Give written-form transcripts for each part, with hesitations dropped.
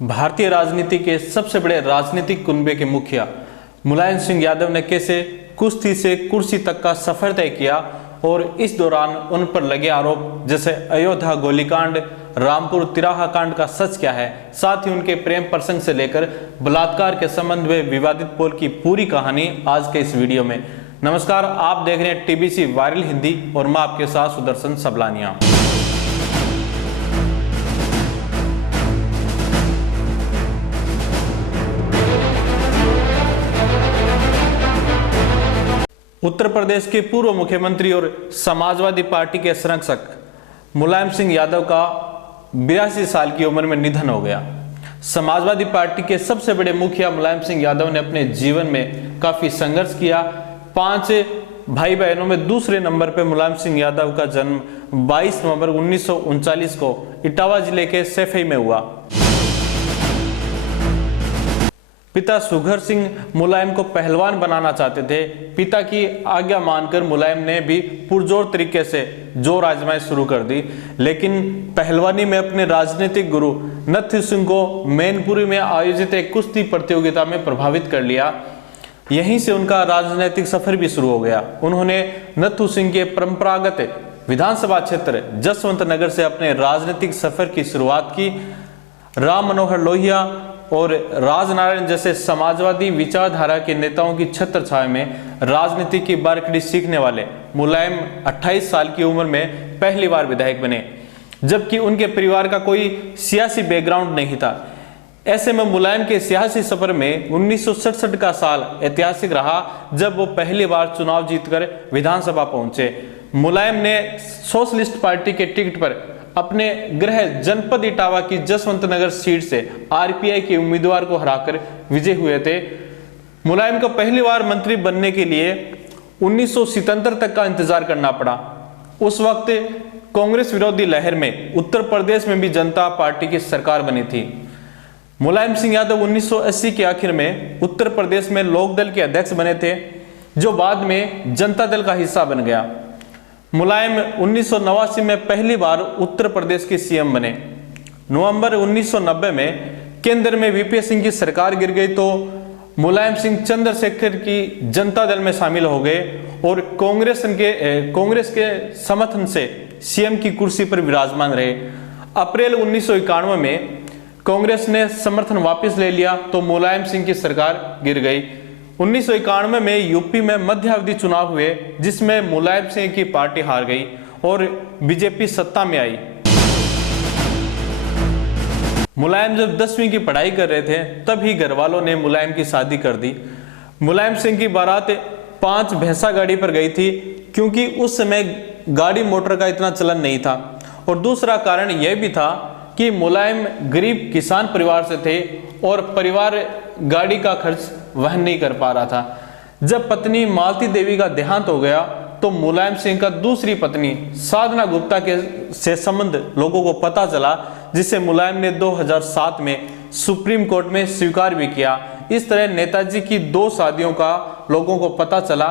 भारतीय राजनीति के सबसे बड़े राजनीतिक कुनबे के मुखिया मुलायम सिंह यादव ने कैसे कुश्ती से कुर्सी तक का सफर तय किया और इस दौरान उन पर लगे आरोप जैसे अयोध्या गोलीकांड, रामपुर तिराहा कांड का सच क्या है, साथ ही उनके प्रेम प्रसंग से लेकर बलात्कार के संबंध में विवादित पोल की पूरी कहानी आज के इस वीडियो में। नमस्कार, आप देख रहे हैं टीबीसी वायरल हिंदी और मैं आपके साथ सुदर्शन सबलानिया। उत्तर प्रदेश के पूर्व मुख्यमंत्री और समाजवादी पार्टी के संरक्षक मुलायम सिंह यादव का 82 साल की उम्र में निधन हो गया। समाजवादी पार्टी के सबसे बड़े मुखिया मुलायम सिंह यादव ने अपने जीवन में काफी संघर्ष किया। 5 भाई बहनों में दूसरे नंबर पर मुलायम सिंह यादव का जन्म 22 नवंबर 1939 को इटावा जिले के सैफई में हुआ। पिता सुघर सिंह मुलायम को पहलवान बनाना चाहते थे। पिता की आज्ञा मानकर मुलायम ने भी पुरजोर तरीके से जोर आजमाई शुरू कर दी, लेकिन पहलवानी में अपने राजनीतिक गुरु नत्थु सिंह को मैनपुरी में आयोजित एक कुश्ती प्रतियोगिता में प्रभावित कर लिया। यहीं से उनका राजनीतिक सफर भी शुरू हो गया। उन्होंने नत्थु सिंह के परंपरागत विधानसभा क्षेत्र जसवंत नगर से अपने राजनीतिक सफर की शुरुआत की। राम मनोहर लोहिया और राजनारायण जैसे समाजवादी विचारधारा के नेताओं की छत्र छाया में राजनीति की बारीकी सीखने वाले मुलायम 28 साल की उम्र में पहली बार विधायक बने, जबकि उनके परिवार का कोई सियासी बैकग्राउंड नहीं था। ऐसे में मुलायम के सियासी सफर में 1967 का साल ऐतिहासिक रहा, जब वो पहली बार चुनाव जीतकर विधानसभा पहुंचे। मुलायम ने सोशलिस्ट पार्टी के टिकट पर अपने गृह जनपद इटावा की जसवंत नगर सीट से आरपीआई के उम्मीदवार को हराकर विजय हुए थे। मुलायम को पहली बार मंत्री बनने के लिए 1977 तक का इंतजार करना पड़ा। उस वक्त कांग्रेस विरोधी लहर में उत्तर प्रदेश में भी जनता पार्टी की सरकार बनी थी। मुलायम सिंह यादव 1980 के आखिर में उत्तर प्रदेश में लोकदल के अध्यक्ष बने थे, जो बाद में जनता दल का हिस्सा बन गया। मुलायम 1989 में पहली बार उत्तर प्रदेश के सीएम बने। नवंबर 1990 में केंद्र में वीपी सिंह की सरकार गिर गई तो मुलायम सिंह चंद्रशेखर की जनता दल में शामिल हो गए और कांग्रेस के समर्थन से सीएम की कुर्सी पर विराजमान रहे। अप्रैल 1991 में कांग्रेस ने समर्थन वापस ले लिया तो मुलायम सिंह की सरकार गिर गई। 1991 में यूपी में मध्यावधि चुनाव हुए, जिसमें मुलायम सिंह की पार्टी हार गई और बीजेपी सत्ता में आई। मुलायम जब 10वीं की पढ़ाई कर रहे थे तभी घर वालों ने मुलायम की शादी कर दी। मुलायम सिंह की बारात 5 भैंसा गाड़ी पर गई थी, क्योंकि उस समय गाड़ी मोटर का इतना चलन नहीं था, और दूसरा कारण यह भी था कि मुलायम गरीब किसान परिवार से थे और परिवार गाड़ी का खर्च वहन नहीं कर पा रहा था। जब पत्नी मालती देवी का देहांत हो गया तो मुलायम सिंह का दूसरी पत्नी साधना गुप्ता के से संबंध लोगों को पता चला, जिसे मुलायम ने 2007 में सुप्रीम कोर्ट में स्वीकार भी किया। इस तरह नेताजी की 2 शादियों का लोगों को पता चला।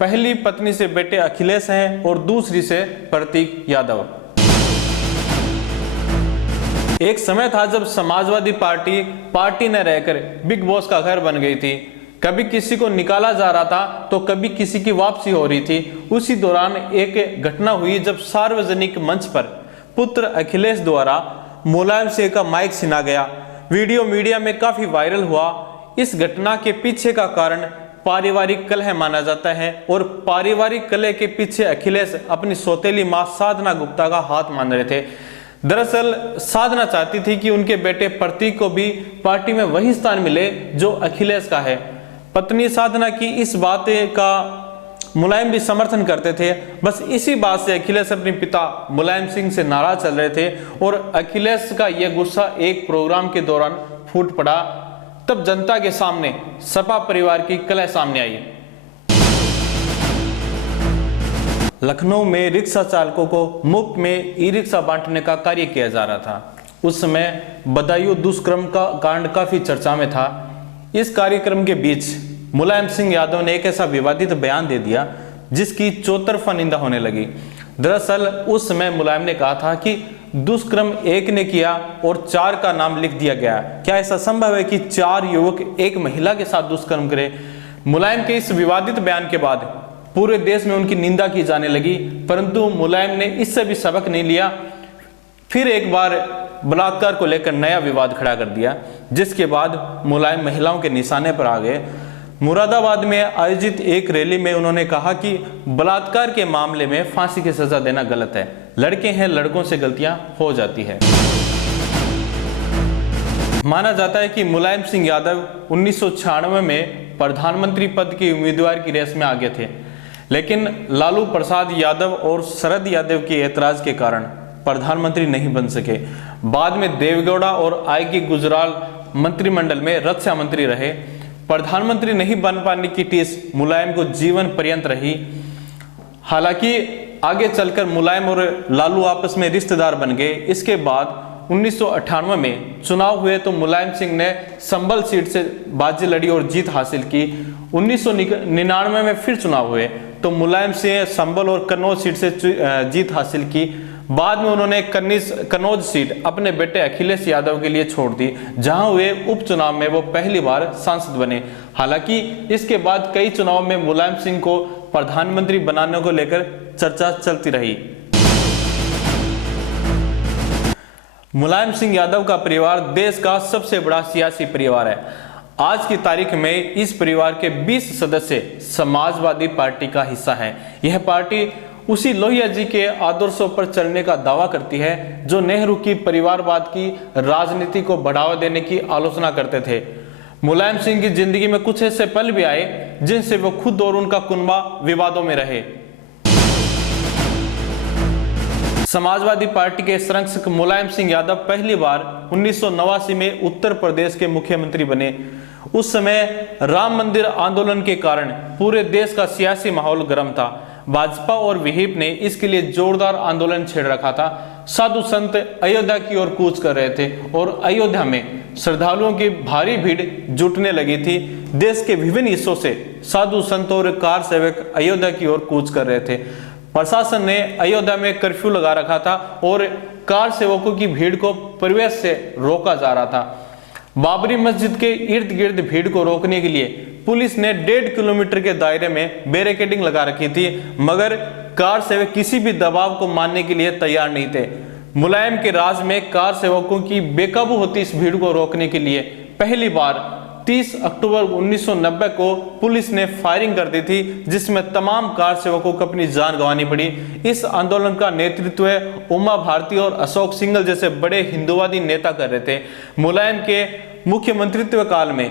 पहली पत्नी से बेटे अखिलेश हैं और दूसरी से प्रतीक यादव। एक समय था जब समाजवादी पार्टी न रहकर बिग बॉस का घर बन गई थी। कभी किसी को निकाला जा रहा था तो कभी किसी की वापसी हो रही थी। उसी दौरान एक घटना हुई जब सार्वजनिक मंच पर पुत्र अखिलेश द्वारा मुलायम सिंह का माइक छीना गया। वीडियो मीडिया में काफी वायरल हुआ। इस घटना के पीछे का कारण पारिवारिक कलह माना जाता है और पारिवारिक कलह के पीछे अखिलेश अपनी सौतेली मां साधना गुप्ता का हाथ मान रहे थे। दरअसल साधना चाहती थी कि उनके बेटे प्रतीक को भी पार्टी में वही स्थान मिले जो अखिलेश का है। पत्नी साधना की इस बात का मुलायम भी समर्थन करते थे। बस इसी बात से अखिलेश अपने पिता मुलायम सिंह से नाराज चल रहे थे और अखिलेश का यह गुस्सा एक प्रोग्राम के दौरान फूट पड़ा। तब जनता के सामने सपा परिवार की कलह सामने आई। लखनऊ में रिक्शा चालकों को मुफ्त में ई रिक्शा बांटने का कार्य किया जा रहा था। उस समय बदायूं दुष्कर्म का कांड काफी चर्चा में था। इस कार्यक्रम के बीच मुलायम सिंह यादव ने एक ऐसा विवादित बयान दे दिया जिसकी चौतरफा निंदा होने लगी। दरअसल उस समय मुलायम ने कहा था कि दुष्कर्म एक ने किया और 4 का नाम लिख दिया गया। क्या ऐसा संभव है कि 4 युवक एक महिला के साथ दुष्कर्म करें? मुलायम के इस विवादित बयान के बाद पूरे देश में उनकी निंदा की जाने लगी, परंतु मुलायम ने इससे भी सबक नहीं लिया। फिर एक बार बलात्कार को लेकर नया विवाद खड़ा कर दिया, जिसके बाद मुलायम महिलाओं के निशाने पर आ गए। मुरादाबाद में आयोजित एक रैली में उन्होंने कहा कि बलात्कार के मामले में फांसी की सजा देना गलत है। लड़के हैं, लड़कों से गलतियां हो जाती है। माना जाता है कि मुलायम सिंह यादव 1996 में प्रधानमंत्री पद की उम्मीदवार की रेस में आगे थे, लेकिन लालू प्रसाद यादव और शरद यादव के ऐतराज के कारण प्रधानमंत्री नहीं बन सके। बाद में देवेगौड़ा और आई.के. गुजराल मंत्रिमंडल में रक्षा मंत्री रहे। प्रधानमंत्री नहीं बन पाने की टीस मुलायम को जीवन पर्यंत रही। हालांकि आगे चलकर मुलायम और लालू आपस में रिश्तेदार बन गए। इसके बाद 1998 में चुनाव हुए तो मुलायम सिंह ने संभल सीट से बाजी लड़ी और जीत हासिल की। 1999 में फिर चुनाव हुए तो मुलायम सिंह संभल और कन्नौज सीट से जीत हासिल की। बाद में उन्होंने कन्नौज सीट अपने बेटे अखिलेश यादव के लिए छोड़ दी, जहां हुए उपचुनाव में वो पहली बार सांसद बने। हालांकि इसके बाद कई चुनाव में मुलायम सिंह को प्रधानमंत्री बनाने को लेकर चर्चा चलती रही। मुलायम सिंह यादव का परिवार देश का सबसे बड़ा सियासी परिवार है। आज की तारीख में इस परिवार के 20 सदस्य समाजवादी पार्टी का हिस्सा हैं। यह पार्टी उसी लोहिया जी के आदर्शों पर चलने का दावा करती है, जो नेहरू की परिवारवाद की राजनीति को बढ़ावा देने की आलोचना करते थे। मुलायम सिंह की जिंदगी में कुछ ऐसे पल भी आए जिनसे वो खुद और उनका कुनबा विवादों में रहे। समाजवादी पार्टी के संरक्षक मुलायम सिंह यादव पहली बार 1989 में उत्तर प्रदेश के मुख्यमंत्री बने। उस समय राम मंदिर आंदोलन के कारण पूरे देश का सियासी माहौल गर्म था। भाजपा और विहिप ने इसके लिए जोरदार आंदोलन छेड़ रखा था। साधु संत अयोध्या की ओर कूच कर रहे थे और अयोध्या में श्रद्धालुओं की भारी भीड़ जुटने लगी थी। देश के विभिन्न हिस्सों से साधु संत और कार सेवक अयोध्या की ओर कूच कर रहे थे। प्रशासन ने अयोध्या में कर्फ्यू लगा रखा था और कार सेवकों की भीड़ को प्रवेश से रोका जा रहा था। बाबरी मस्जिद के इर्द गिर्द भीड़ को रोकने के लिए पुलिस ने 1.5 किलोमीटर के दायरे में बैरिकेडिंग लगा रखी थी, मगर कार सेवक किसी भी दबाव को मानने के लिए तैयार नहीं थे। मुलायम के राज में कार सेवकों की बेकाबू होती इस भीड़ को रोकने के लिए पहली बार 30 अक्टूबर 1990 को पुलिस ने फायरिंग कर दी थी, जिसमें तमाम कार सेवकों को अपनी जान गंवानी पड़ी। इस आंदोलन का नेतृत्व उमा भारती और अशोक सिंघल जैसे बड़े हिंदुवादी नेता कर रहे थे। मुलायम के मुख्यमंत्रित्व काल में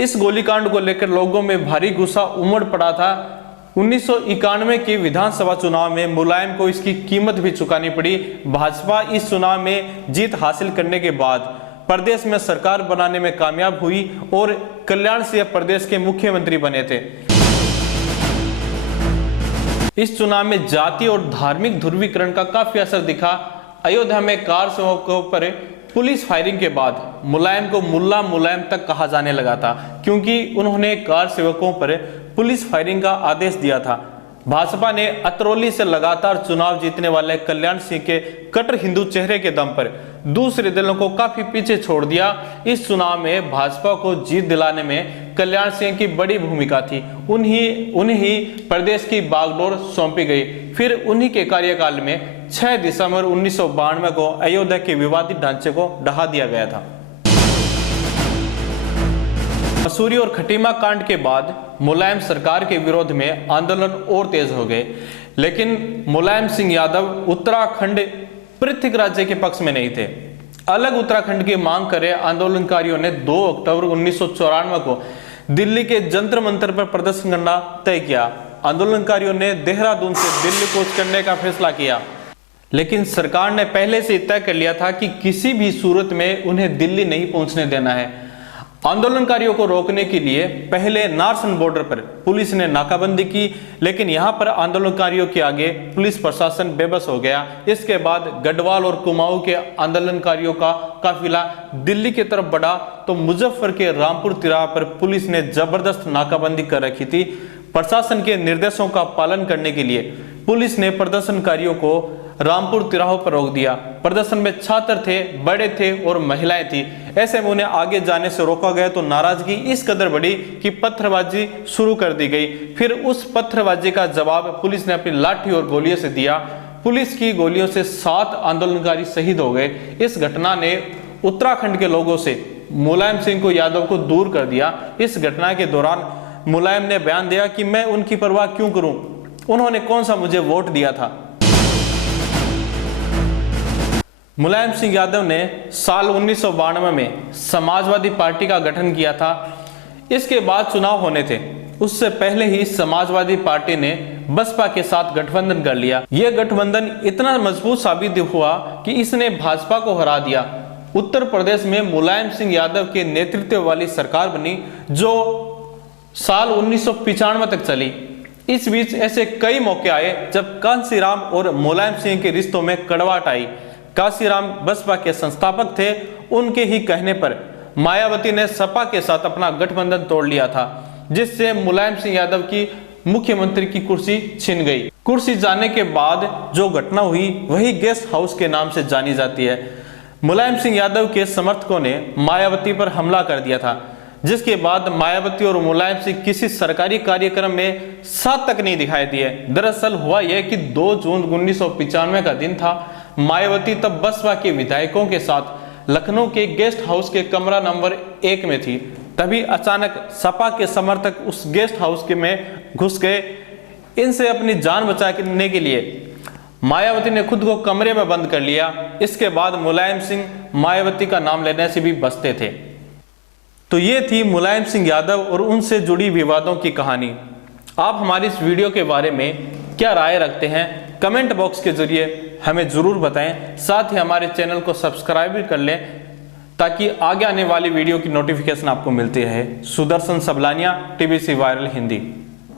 इस गोलीकांड को लेकर लोगों में भारी गुस्सा उमड़ पड़ा था। 1991 के विधानसभा चुनाव में मुलायम को इसकी कीमत भी चुकानी पड़ी। भाजपा इस चुनाव में जीत हासिल करने के बाद प्रदेश में सरकार बनाने में कामयाब हुई और कल्याण सिंह प्रदेश के मुख्यमंत्री बने थे। इस चुनाव में जाति और धार्मिक ध्रुवीकरण का काफी असर दिखा। अयोध्या में कार सेवकों पर पुलिस फायरिंग के बाद मुलायम को मुल्ला मुलायम तक कहा जाने लगा था, क्योंकि उन्होंने कार सेवकों पर पुलिस फायरिंग का आदेश दिया था। भाजपा ने अतरौली से लगातार चुनाव जीतने वाले कल्याण सिंह के कट्टर हिंदू चेहरे के दम पर दूसरे दलों को काफी पीछे छोड़ दिया। इस चुनाव में भाजपा को जीत दिलाने में कल्याण सिंह की बड़ी भूमिका थी। उन्हीं प्रदेश की बागडोर सौंपी गई। फिर उन्हीं के कार्यकाल में 6 दिसंबर 1992 को अयोध्या के विवादित ढांचे को ढहा दिया गया था। मसूरी और खटीमा कांड के बाद मुलायम सरकार के विरोध में आंदोलन और तेज हो गए, लेकिन मुलायम सिंह यादव उत्तराखंड पृथक राज्य के पक्ष में नहीं थे। अलग उत्तराखंड की मांग करे आंदोलनकारियों ने 2 अक्टूबर 1994 को दिल्ली के जंतर मंतर पर प्रदर्शन करना तय किया। आंदोलनकारियों ने देहरादून से दिल्ली कूच करने का फैसला किया, लेकिन सरकार ने पहले से तय कर लिया था कि किसी भी सूरत में उन्हें दिल्ली नहीं पहुंचने देना है। आंदोलनकारियों को रोकने के लिए पहले नारसन बॉर्डर पर पुलिस ने नाकाबंदी की, लेकिन यहां पर आंदोलनकारियों के आगे पुलिस प्रशासन बेबस हो गया। इसके बाद गढ़वाल और कुमाऊं के आंदोलनकारियों का काफिला दिल्ली की तरफ बढ़ा तो मुजफ्फर के रामपुर तिराहा पर पुलिस ने जबरदस्त नाकाबंदी कर रखी थी। प्रशासन के निर्देशों का पालन करने के लिए पुलिस ने प्रदर्शनकारियों को रामपुर तिराहों पर रोक दिया। प्रदर्शन में छात्र थे, बड़े थे और महिलाएं थी। ऐसे में उन्हें आगे जाने से रोका गया तो नाराजगी इस कदर बढ़ी कि पत्थरबाजी शुरू कर दी गई। फिर उस पत्थरबाजी का जवाब पुलिस ने अपनी लाठी और गोलियों से दिया। पुलिस की गोलियों से 7 आंदोलनकारी शहीद हो गए। इस घटना ने उत्तराखंड के लोगों से मुलायम सिंह यादव को दूर कर दिया। इस घटना के दौरान मुलायम ने बयान दिया कि मैं उनकी परवाह क्यों करूं, उन्होंने कौन सा मुझे वोट दिया था। मुलायम सिंह यादव ने साल 1992 में समाजवादी पार्टी का गठन किया था। इसके बाद चुनाव होने थे, उससे पहले ही समाजवादी पार्टी ने बसपा के साथ गठबंधन कर लिया। यह गठबंधन इतना मजबूत साबित हुआ कि इसने भाजपा को हरा दिया। उत्तर प्रदेश में मुलायम सिंह यादव के नेतृत्व वाली सरकार बनी जो साल 1995 तक चली। इस बीच ऐसे कई मौके आए जब कांसीराम और मुलायम सिंह के रिश्तों में कड़वाहट आई। कांसीराम बसपा के संस्थापक थे। उनके ही कहने पर मायावती ने सपा के साथ अपना गठबंधन तोड़ लिया था, जिससे मुलायम सिंह यादव की मुख्यमंत्री की कुर्सी छिन गई। कुर्सी जाने के बाद जो घटना हुई वही गेस्ट हाउस के नाम से जानी जाती है। मुलायम सिंह यादव के समर्थकों ने मायावती पर हमला कर दिया था, जिसके बाद मायावती और मुलायम सिंह किसी सरकारी कार्यक्रम में साथ तक नहीं दिखाई दिए। दरअसल हुआ यह कि 2 जून 1995 का दिन था। मायावती तब बसपा के विधायकों के साथ लखनऊ के गेस्ट हाउस के कमरा नंबर 1 में थी। तभी अचानक सपा के समर्थक उस गेस्ट हाउस के में घुस गए। इनसे अपनी जान बचाने के लिए मायावती ने खुद को कमरे में बंद कर लिया। इसके बाद मुलायम सिंह मायावती का नाम लेने से भी बचते थे। तो ये थी मुलायम सिंह यादव और उनसे जुड़ी विवादों की कहानी। आप हमारी इस वीडियो के बारे में क्या राय रखते हैं, कमेंट बॉक्स के जरिए हमें जरूर बताएं। साथ ही हमारे चैनल को सब्सक्राइब भी कर लें ताकि आगे आने वाली वीडियो की नोटिफिकेशन आपको मिलती रहे। Sudarshan Sablania, TBC viral Hindi.